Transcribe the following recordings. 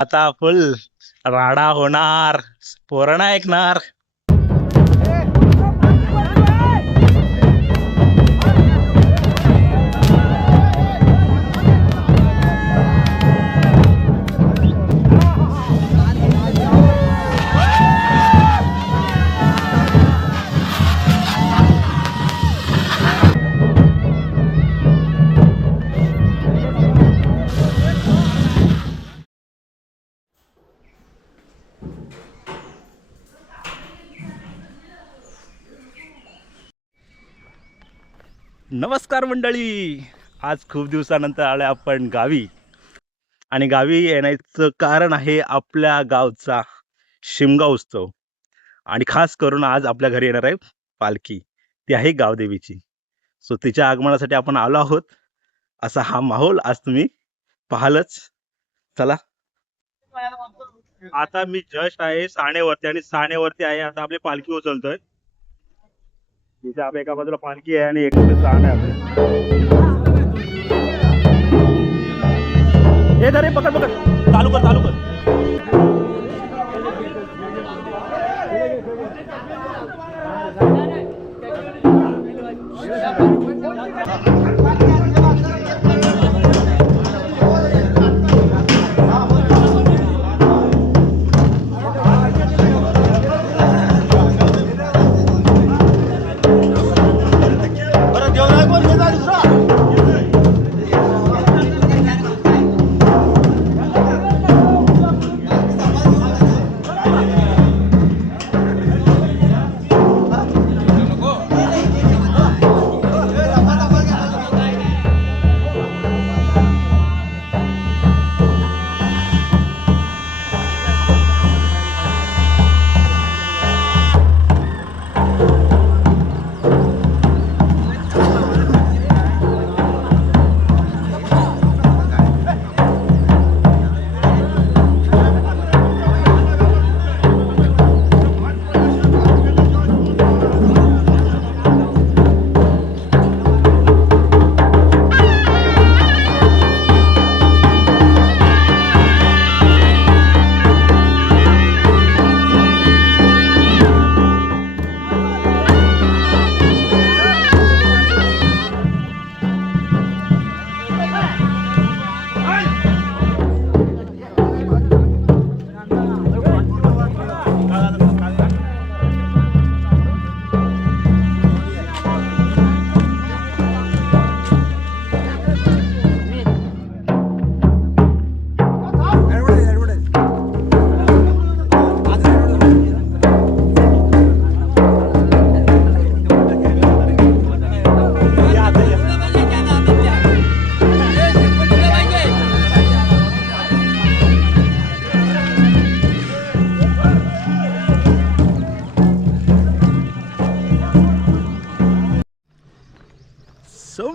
आता फुल राडा होणार, पोरं नाही ऐकणार. नमस्कार मंडळी, आज खूप दिवसानंतर आले आपण गावी. आणि गावी येण्याचं कारण आहे आपल्या गावचा शिमगा उत्सव. आणि खास करून आज आपल्या घरी येणार आहे पालखी, ती आहे गावदेवीची. सो तिच्या आगमनासाठी आपण आलो आहोत. असा हा माहोल आज तुम्ही पाहालच. चला, आता मी जस्ट आहे साणेवरती, आणि साणेवरती आहे आता आपली पालखी उचलतोय. तिथे आपल्या एका बाजूला पालखी आहे आणि एक साण आहे. हे धरे, पकड पकड, चालू कर चालू कर.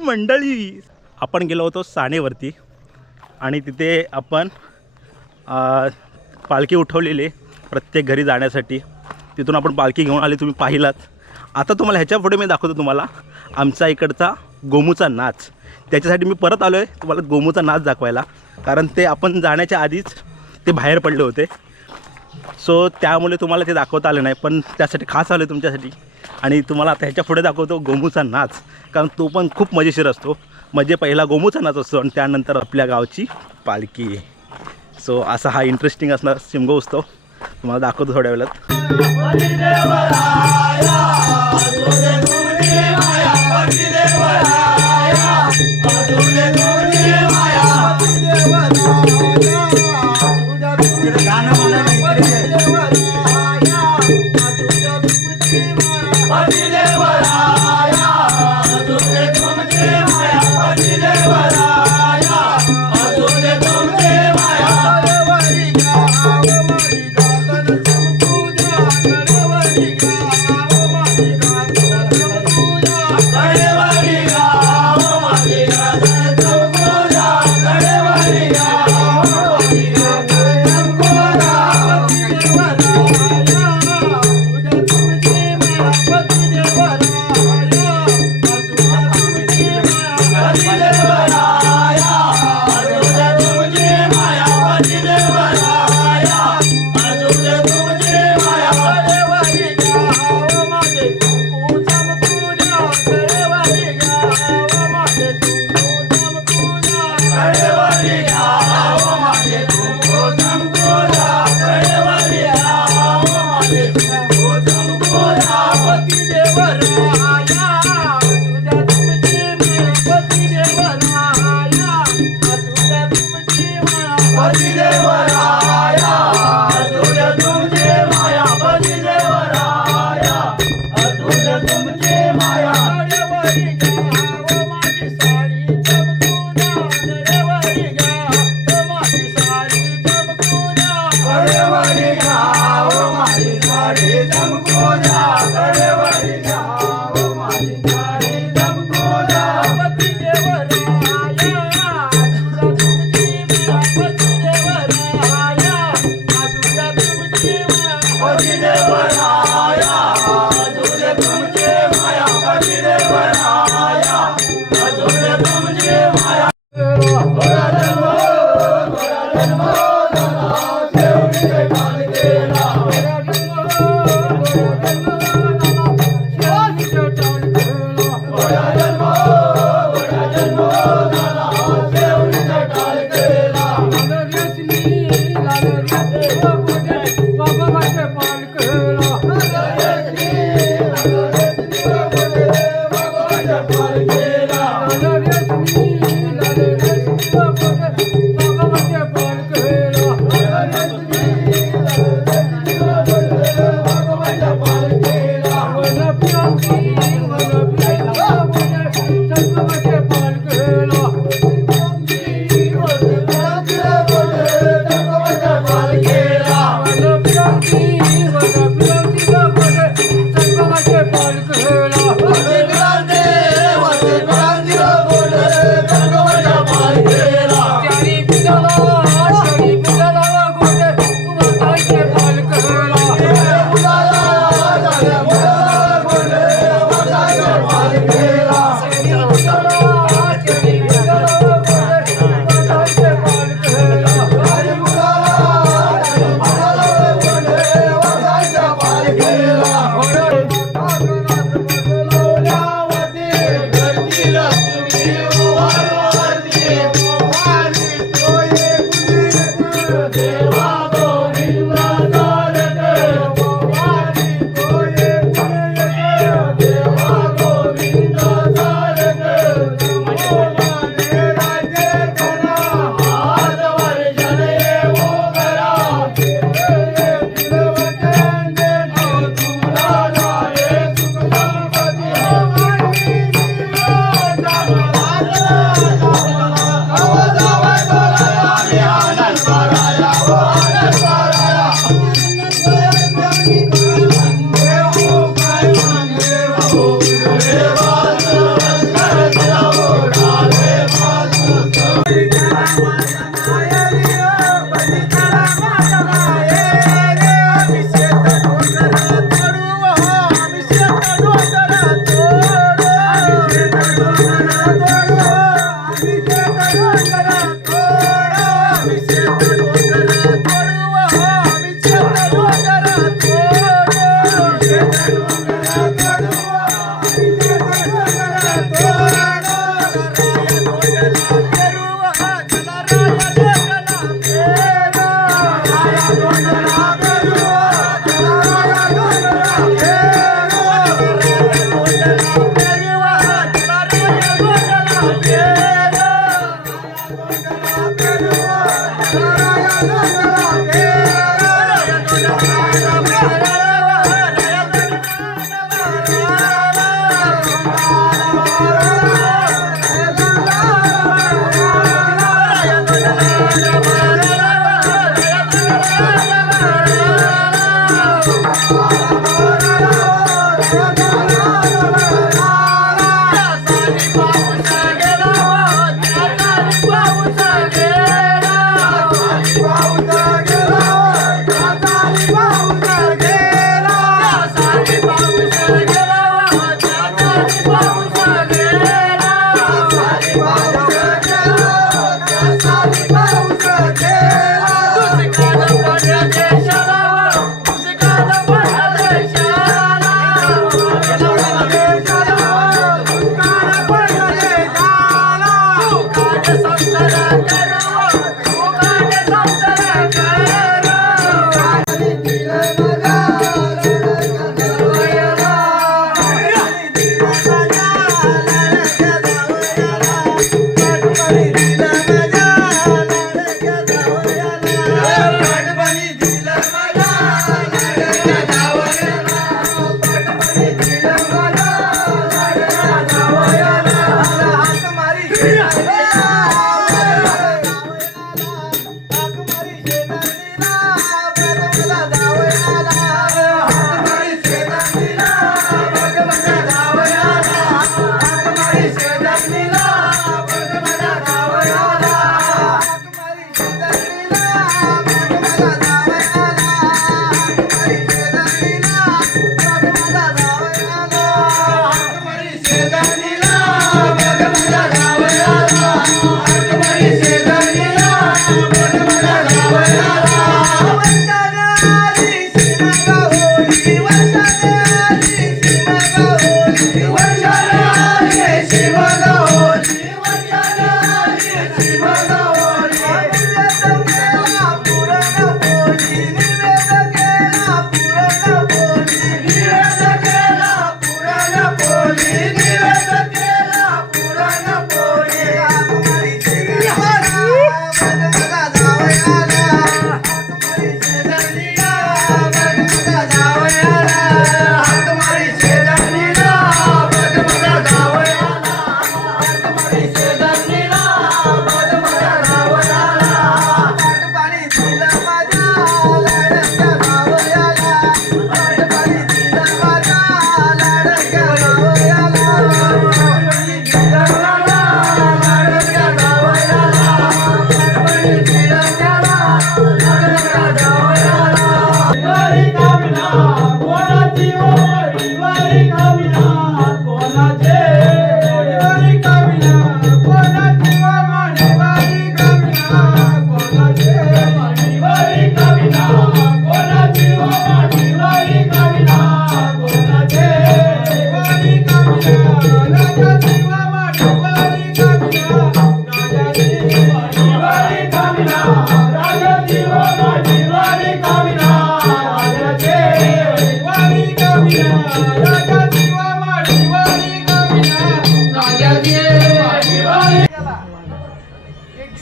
मंडळी, आपण गेलो होतो साणेवरती आणि तिथे आपण पालखी उठवलेली प्रत्येक घरी जाण्यासाठी. तिथून आपण पालखी घेऊन आले, तुम्ही पाहिलात. आता तुम्हाला ह्याच्या पुढे मी दाखवतो तुम्हाला आमचा इकडचा गोमूचा नाच. त्याच्यासाठी मी परत आलो आहे तुम्हाला गोमूचा नाच दाखवायला, कारण ते आपण जाण्याच्या आधीच ते बाहेर पडले होते. सो त्यामुळे तुम्हाला ते दाखवता आले नाही, पण त्यासाठी खास आलो आहे तुमच्यासाठी. आणि तुम्हाला आता ह्याच्या पुढे दाखवतो गोमूचा नाच, कारण तो पण खूप मजेशीर असतो. म्हणजे पहिला गोमूचा नाच असतो आणि त्यानंतर आपल्या गावची पालखी. सो असा हा इंटरेस्टिंग असणार शिमगो उत्सव, तुम्हाला दाखवतो थोड्या वेळात.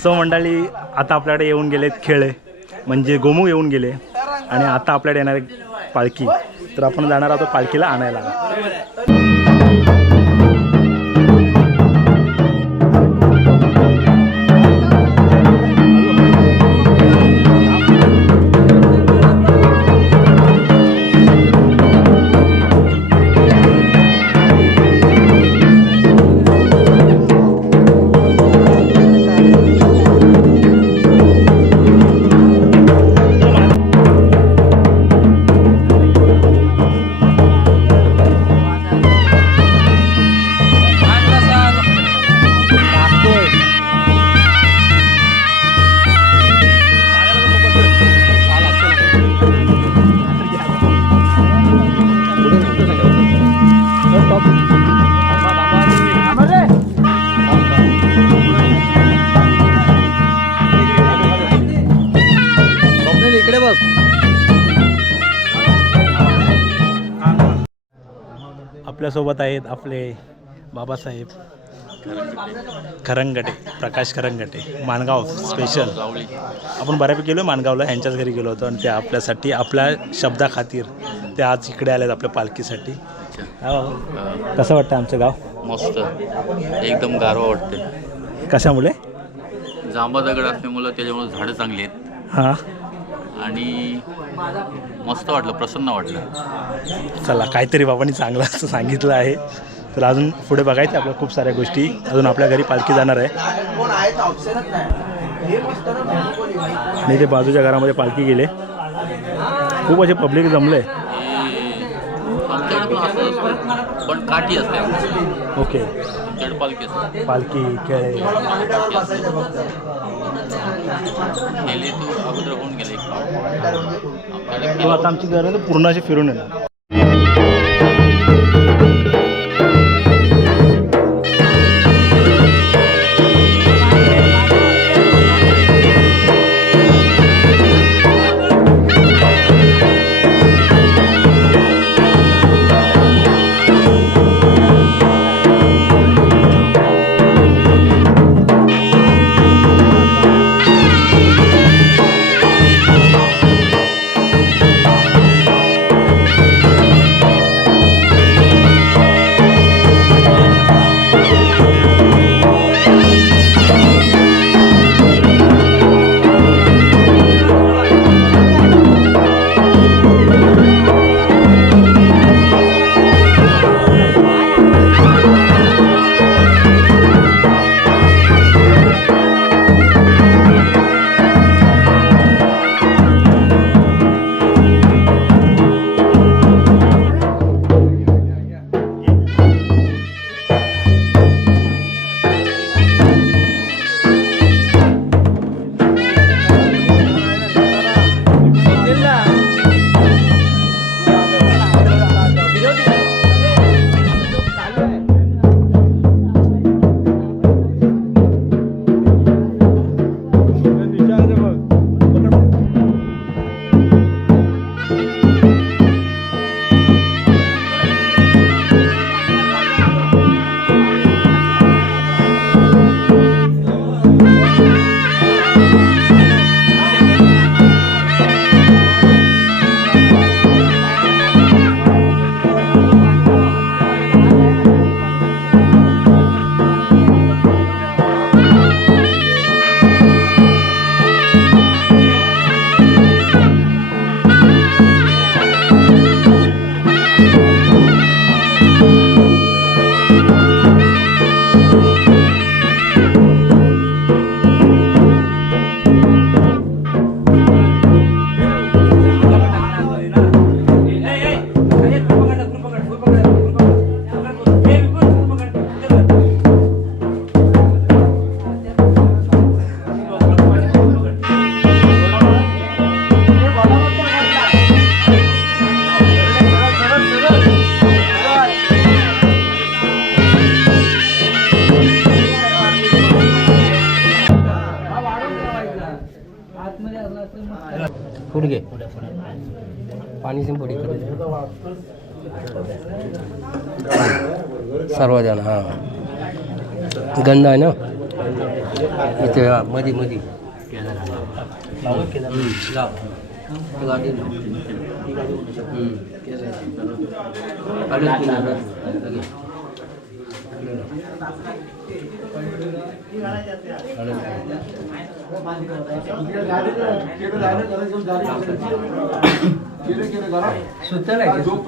सो मंडळी, आता आपल्याकडे येऊन गेलेत खेळे, म्हणजे गोमुख येऊन गेले आणि आता आपल्याकडे येणार पालखी. तर आपण जाणार आहोत पालखीला आणायला. आपल्यासोबत आहेत आपले बाबासाहेब खरंगटे, प्रकाश खरंगटे, माणगाव स्पेशल. आपण बऱ्यापैकी गेलो माणगावला, ह्यांच्याच घरी गेलो होतो आणि ते आपल्यासाठी आपल्या शब्दाखातीर ते आज इकडे आलेत आपल्या पालखीसाठी. कसं वाटतं आमचं गाव? मस्त, एकदम गारवा वाटते. कशामुळे? जांभा दगड असल्यामुळं, त्याच्यामुळे झाडं चांगली आहेत हां, आणि मस्त वाटलं, प्रसन्न वाटलं. चला काहीतरी बाबांनी चांगलं असं सांगितलं आहे. तर अजून पुढे बघायचं आपल्या खूप साऱ्या गोष्टी. अजून आपल्या घरी पालखी जाणार आहे आणि ते बाजूच्या घरामध्ये पालखी गेले. खूप असे पब्लिक जमले. आमच्याकडे पण असं असतं, पण काठी असते. ओके, तुमच्याकडे पालखी असते? पालखी खेळे. काठी असते. गेले तू अगोदर होऊन गेले एक आमच्याकडे तो आता आमची घर पूर्ण अशी फिरून येणार. पुढे पाणी से पुढे सर्वजण हां गंध आहे ना इथे मधी मधी सुत्तर आहे सुत्त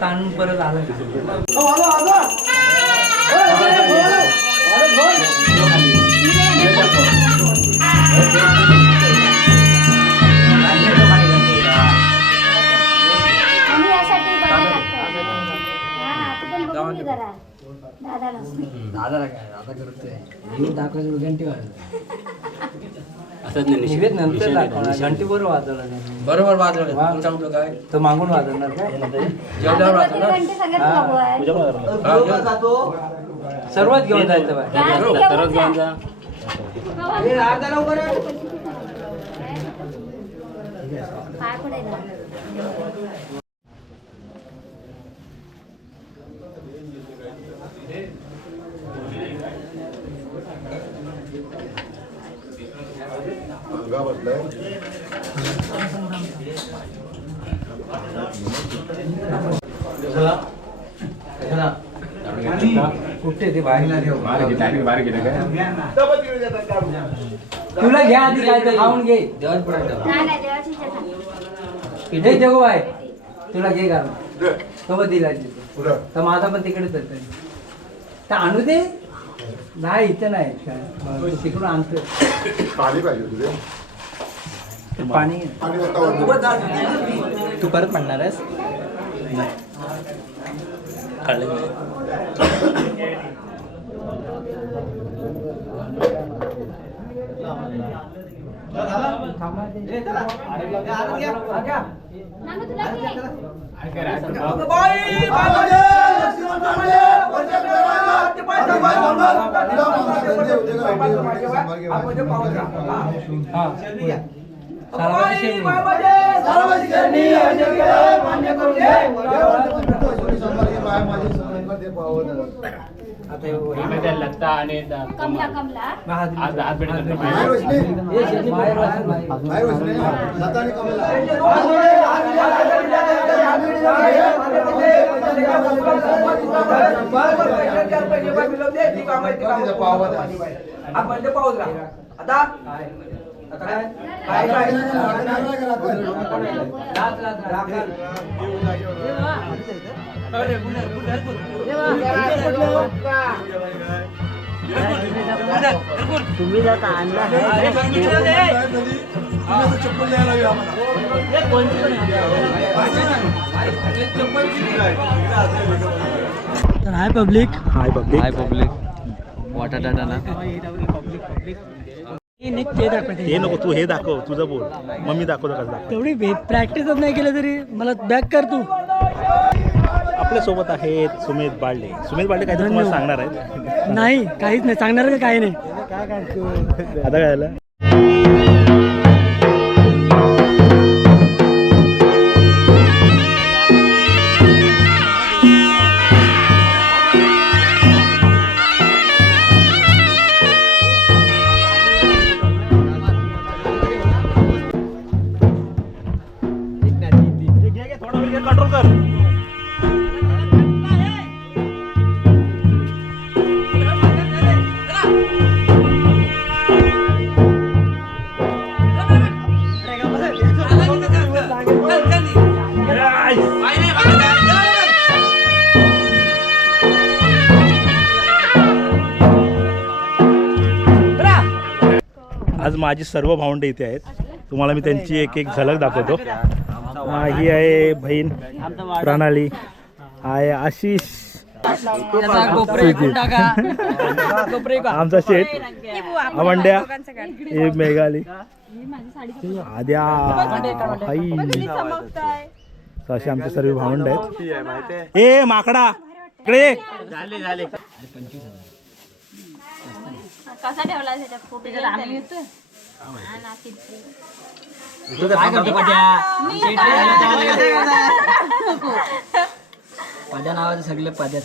ताणून परत आलं दादाला काय दादा करतोय दाखवायचं घंटी निवेद नंतर घंटी बरोबर वाजवलं बरोबर वाजवलं सांगतो काय तर मागून वाजवणार काय जेवल्यावर वाजवणार सर्वात घेऊन जायचं सर्वात घेऊन जा कुठे ते बाहेर तुला घ्या आधी काय तर खाऊन घे देवाच हे जगू बाय तुला घे घाल सोबत दिला तर माझा पण तिकडेच आहे तर आणू दे नाही इथं नाही काय तिकडून आणतो पाणी पाहिजे पाणी तू परत म्हणणार आहेस तुम्ही जाता आणला तर हाय पब्लिक हाय पब्लिक वाटा टाटा ना हे नको तू हे दाखव तुझं बोल मग मी दाखवतो कसं दाखव तेवढी प्रॅक्टिसच नाही केलं तरी मला बॅक कर तू आपल्या सोबत आहेत सुमित बाळडे काय तुम्हाला सांगणार आहेत नाही काहीच नाही सांगणार का काही नाही आता काय झालं कंट्रोल कर आज माझी सर्व भावंडे इथे आहेत तुम्हाला मी त्यांची एक एक झलक दाखवतो ही आहे बहीण प्रणाली आहे आशिष आमचा शेठ अवंड्या हे मेघाली आद्या असे आमचे सर्व भावंड आहेत ए माकडा इकडे कसा ठेवला त्याच्या फोटो पद्या नावाचे सगळे पद्याच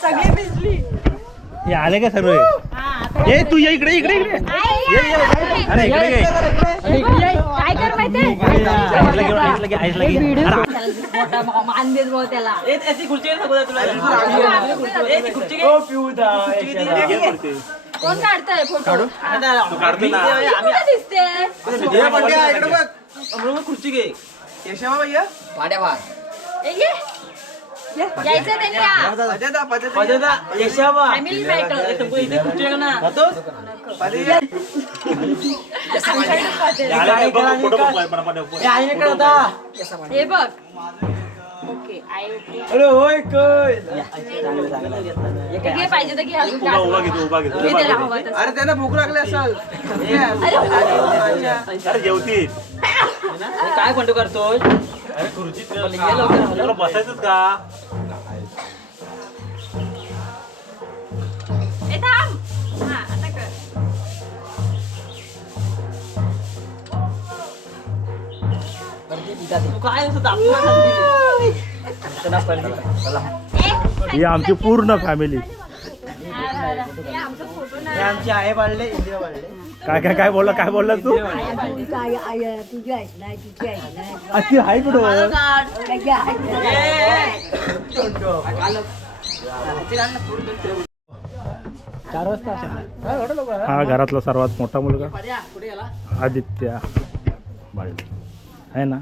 सगळी भिजली हे आले का सर्व हे तू ये इकडे इकडे इकडे अरे इकडे ये काय कर माहितीये मान देत भाऊ त्याला कोण काढतंय फोटो दिसते खुर्ची घे केशवा भैया यायचं त्यांनी फॅमिली हे बघ ओके अरे होय काय पाहिजे तर अरे त्यांना भूक लागली असेल अरे जेवतील काय म्हणतो करतोय अरे खुर्चीत बसायचंच का आता कर ही आमची पूर्ण फॅमिली. आमची आहे पाळले इंदिरा पाळले. काय बोलला तू? अशी आहे कुठं? हा घरातला सर्वात मोठा मुलगा आदित्य बाळडे आहे ना.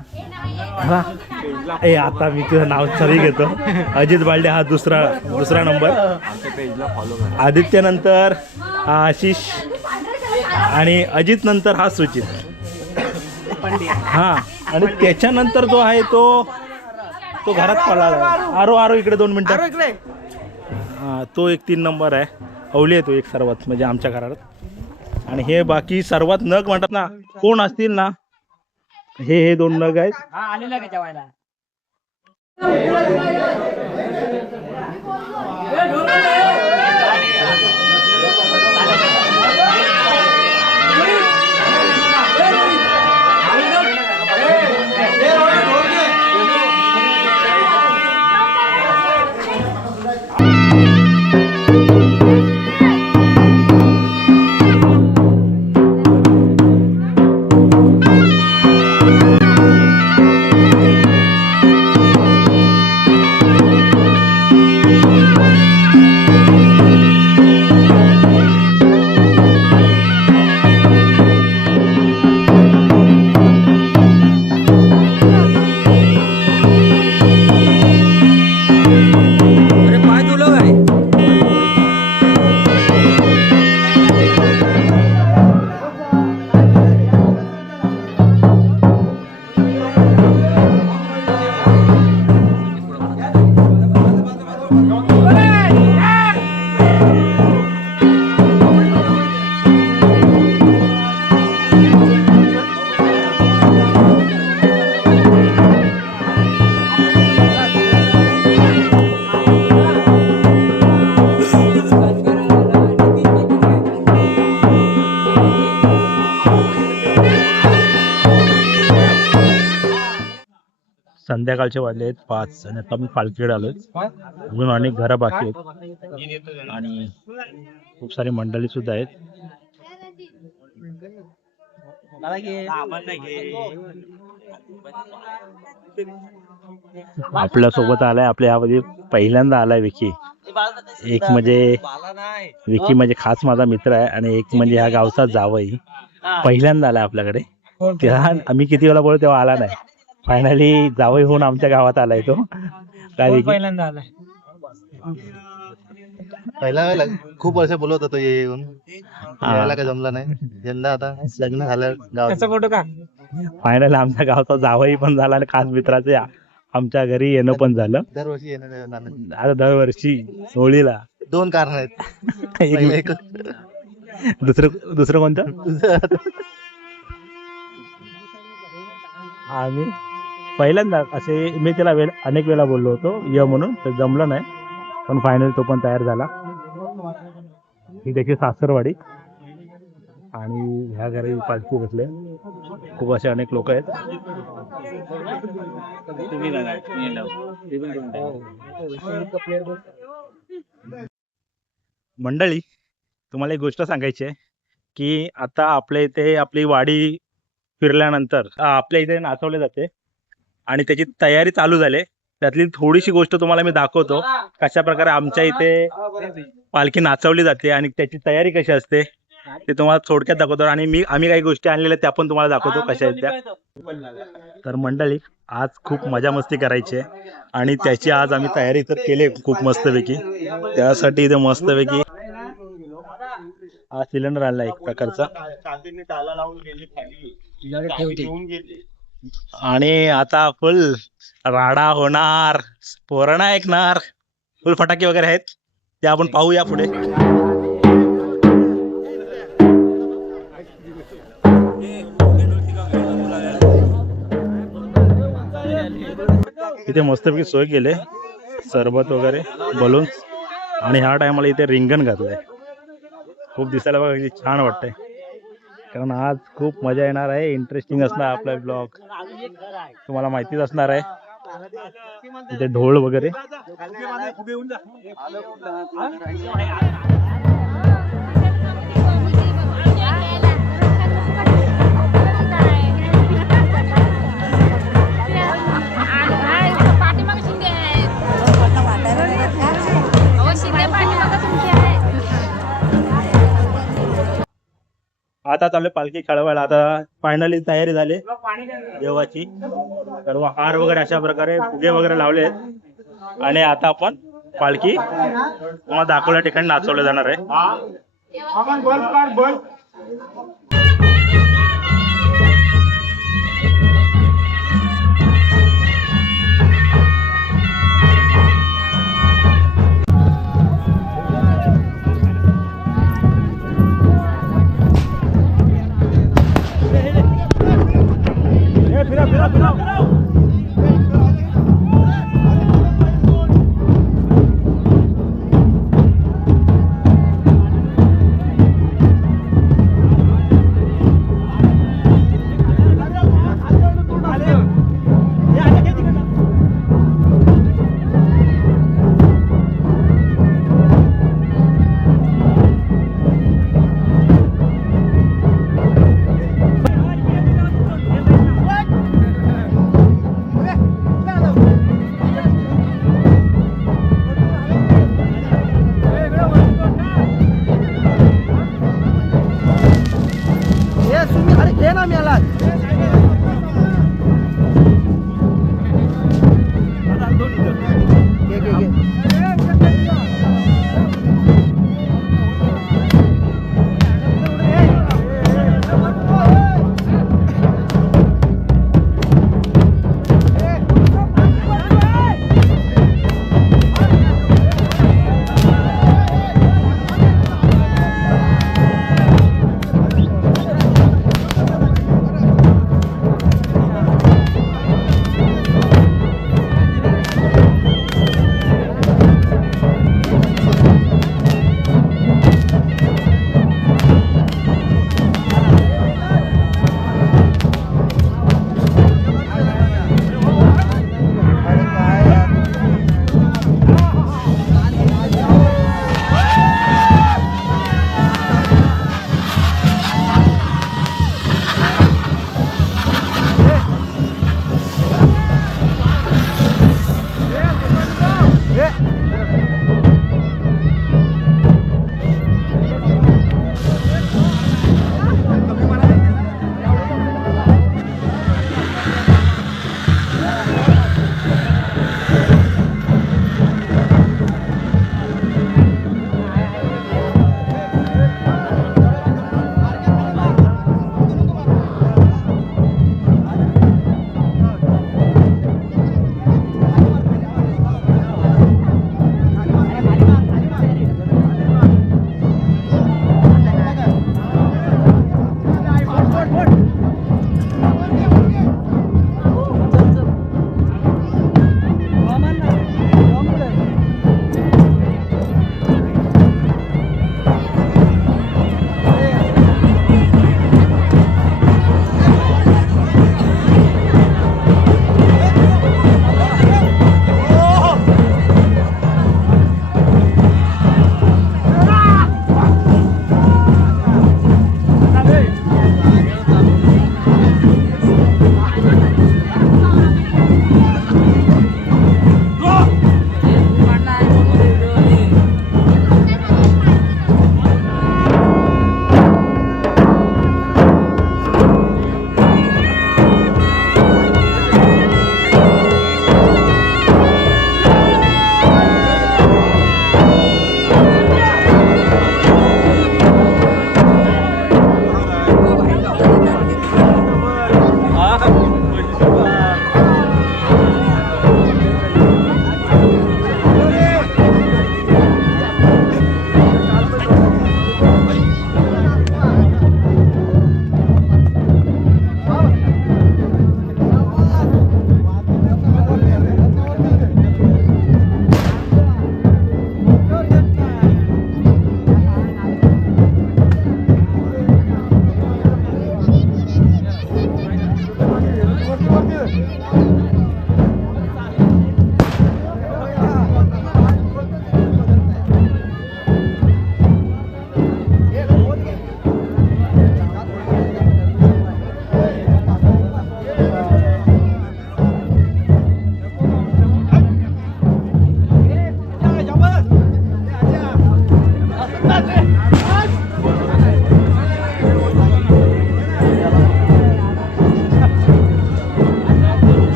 ए आता मी तुझं नाव सरी घेतो. अजित बाळडे हा दुसरा नंबर. आदित्य नंतर हा आशिष आणि अजित नंतर हा सुचित. हा आणि त्याच्यानंतर जो आहे तो घरात पळाला. आरो इकडे 2 मिनिटं. हा तो एक 3 नंबर आहे. अवली आहे तो एक सर्वात म्हणजे आमच्या घरात. आणि हे बाकी सर्वात नग म्हणतात ना कोण असतील ना हे 2 नग आहेत. संध्याकाळचे वाजले आहेत 5 आणि आता मी पालखीकडे आलोय. अजून अनेक घरं बाकी आहेत आणि खूप सारी मंडळी सुद्धा आहेत. आपल्या सोबत आलाय आपल्या यामध्ये पहिल्यांदा आलाय विकी. एक म्हणजे विकी म्हणजे खास माझा मित्र आहे आणि एक म्हणजे ह्या गावचा जावई. पहिल्यांदा आलाय आपल्याकडे. तेव्हा आम्ही किती वेळा बोललो तेव्हा आला नाही. फायनली जावई होऊन आमच्या गावात आलाय तो. काय पहिल्यांदा आलाय. पहिला खूप वर्ष बोलत होतो येऊन यायला काय जमलं नाही. यंदा आता लग्न झालं गावाचा फोटो का फायनल आमच्या गावचा जावई पण झाला आणि खास मित्राचे आमच्या घरी येणं पण झालं. दरवर्षी येणं आता दरवर्षी होळीला 2 कारण आहेत. दुसरं कोणतं? आम्ही पहिल्यांदा असे मी त्याला अनेक वेळा बोललो होतो ये म्हणून, तर जमलं नाही. पण फायनल तो पण तयार झाला. ही त्याची सासरवाडी आणि ह्या घरी पालखी बसले. खूप असे अनेक लोक आहेत. मंडळी तुम्हाला एक गोष्ट सांगायची आहे की आता आपल्या इथे आपली वाडी फिरल्यानंतर आपल्या इथे नाचवले जाते आणि त्याची तयारी चालू झाली. त्यातली थोडीशी गोष्ट तुम्हाला मी दाखवतो कशा प्रकारे आमच्या इथे पालखी नाचवली जाते आणि त्याची तयारी कशी असते ते तुम्हाला थोडक्यात दाखवतो. आणि आम्ही काही गोष्टी आणलेल्या त्या पण तुम्हाला दाखवतो कशा आहेत त्या. तर मंडळी आज खूप मजा मस्ती करायची आहे आणि त्याची आज आम्ही तयारी तर केली खूप मस्तपैकी. त्यासाठी इथे मस्तपैकी हा सिलेंडर आला एक प्रकारचा आणि आता फुल राडा होणार. पोरणा ऐकणार. फुल फटाके वगैरे आहेत ते आपण पाहूया पुढे. इथे मस्तपैकी सोय केले. सरबत वगैरे बलून्स आणि ह्या टायमाला इथे रिंगण घातलंय. खूप दिसायला बघा किती छान वाटतंय. कारण आज खूप मजा येणार आहे, इंटरेस्टिंग असणार आपला ब्लॉग. तुम्हाला माहितीच असणार आहे इथे ढोल वगैरे. आता चालू पालखी खेळवायला. आता फायनली तयारी झाली देवाची. सर्व हार वगैरे अशा प्रकारे फुगे वगैरे लावले आहेत. आणि आता आपण पालखी तुम्हाला दाखवल्या ठिकाणी नाचवलं जाणार आहे.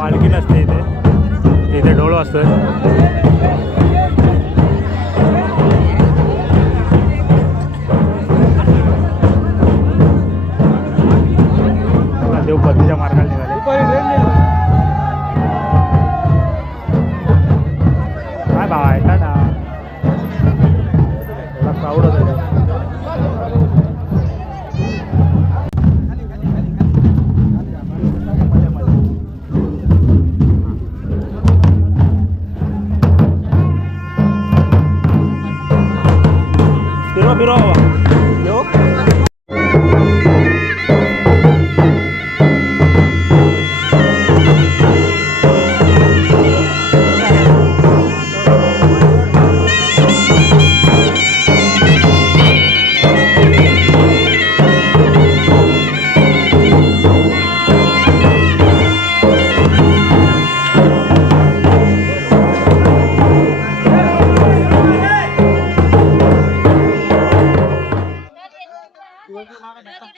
पालखी नसते इथे, इथे डोळो असतोय. देव परतीच्या मार्गाला निघाले. काय भाव आहे ना, थोडा क्राऊड होता. फिरो फिरो येऊ.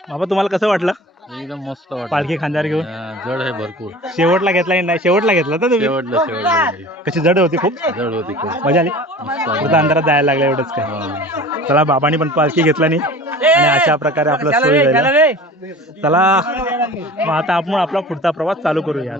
बाबा तुम्हाला कसं वाटलं एकदम मस्त वाटत. पालखी खांद्यावर घेऊन? जड आहे भरपूर. शेवटला घेतला की नाही? शेवटला घेतला तर तुम्ही? शेवटला कशी जड होती खूप? जड होती खूप. मजा आली? मस्त फक्त अंधारात जायला लागलं एवढंच काय. चला बाबांनी पण पालखी घेतला नाही आणि अशा प्रकारे आपलं सोय झालं. चला मग आता आपण आपला पुढचा प्रवास चालू करूया.